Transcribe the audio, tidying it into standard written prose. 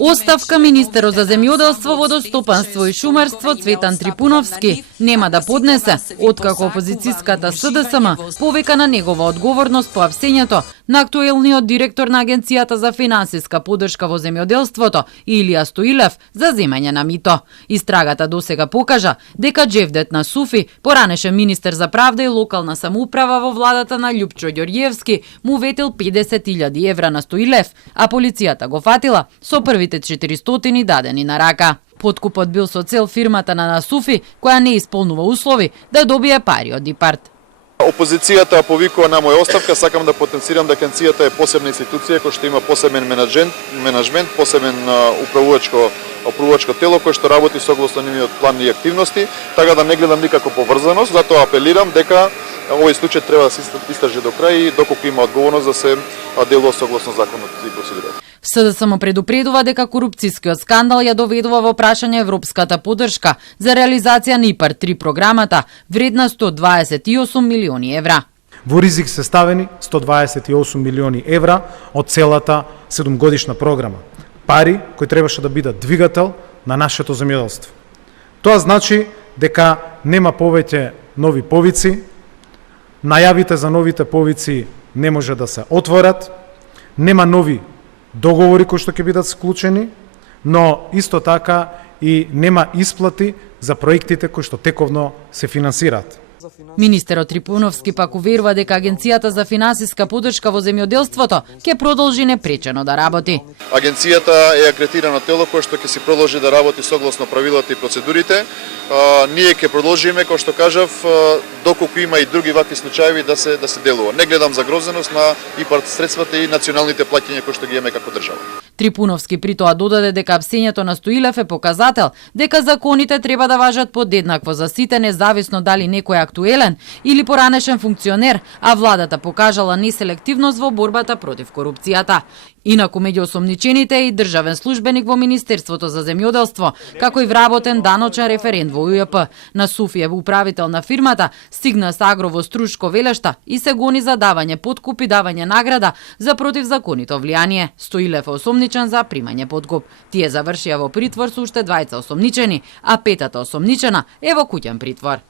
Оставка министерот за земјоделство, водостопанство и шумарство Цветан Трипуновски нема да поднесе, откако опозицијската СДСМ повика на негова одговорност по апсењето на актуелниот директор на Агенцијата за финансиска поддршка во земјоделството Илија Стоилев за земање на мито. Истрагата досега покажа дека Џевдет Насуфи, поранешен министер за правда и локална самоуправа во владата на Љупчо Ѓорѓиевски, му ветил 50.000 евра на Стоилев, а полицијата го фатила со првите 400 дадени на рака. Подкупот бил со цел фирмата на Насуфи, која не исполнува услови, да добие пари од ИПАРТ. Опозицијата повикува на моја оставка, сакам да потенцирам дека Агенцијата е посебна институција која што има посебен менаџмент, посебен управувачко тело кој што работи согласно нивниот план и активности, така да не гледам никако поврзаност, затоа апелирам дека овој случај треба да се истражи до крај и доколку има одговорност да се делува согласно законот и процедурата. СДСМ предупредува дека корупцијскиот скандал ја доведува во прашање европската поддршка за реализација на ИПАРТ 3 програмата вредна 128 милиони евра. Во ризик се ставени 128 милиони евра од целата 7-годишна програма. Пари кои требаше да бидат двигател на нашето земјоделство. Тоа значи дека нема повеќе нови повици, најавите за новите повици не може да се отворат, нема нови договори кои што ќе бидат склучени, но исто така и нема исплати за проектите кои што тековно се финансираат. Министерот Трипуновски пак уверува дека Агенцијата за финансиска поддршка во земјоделството ќе продолжи непречено да работи. Агенцијата е акредитирано тело кое што ќе си продолжи да работи согласно правилата и процедурите. Ние ќе продолжиме, кој што кажав, доколку има и други вакви случаи да се делува. Не гледам загрозеност на ИПАРТ средствата и националните плаќања кои што ги имаме како држава. Трипуновски при тоа додаде дека апсењето на Стоилев е показател дека законите треба да важат подеднакво за сите, независно дали некој е актуелен или поранешен функционер, а владата покажала неселективност во борбата против корупцијата. Инаку меѓу осомничените е и државен службеник во Министерството за земјоделство, како и вработен даночен референт во УЈП. Насуфиев, управител на фирмата, стигна с Агро во Струшко Велешта и се гони за давање подкуп и давање награда за противзаконито влијание. Стоилев е осомничен за примање подкуп. Тие завршија во притвор со уште 2 осомничени, а 5-та осомничена е во куќен притвор.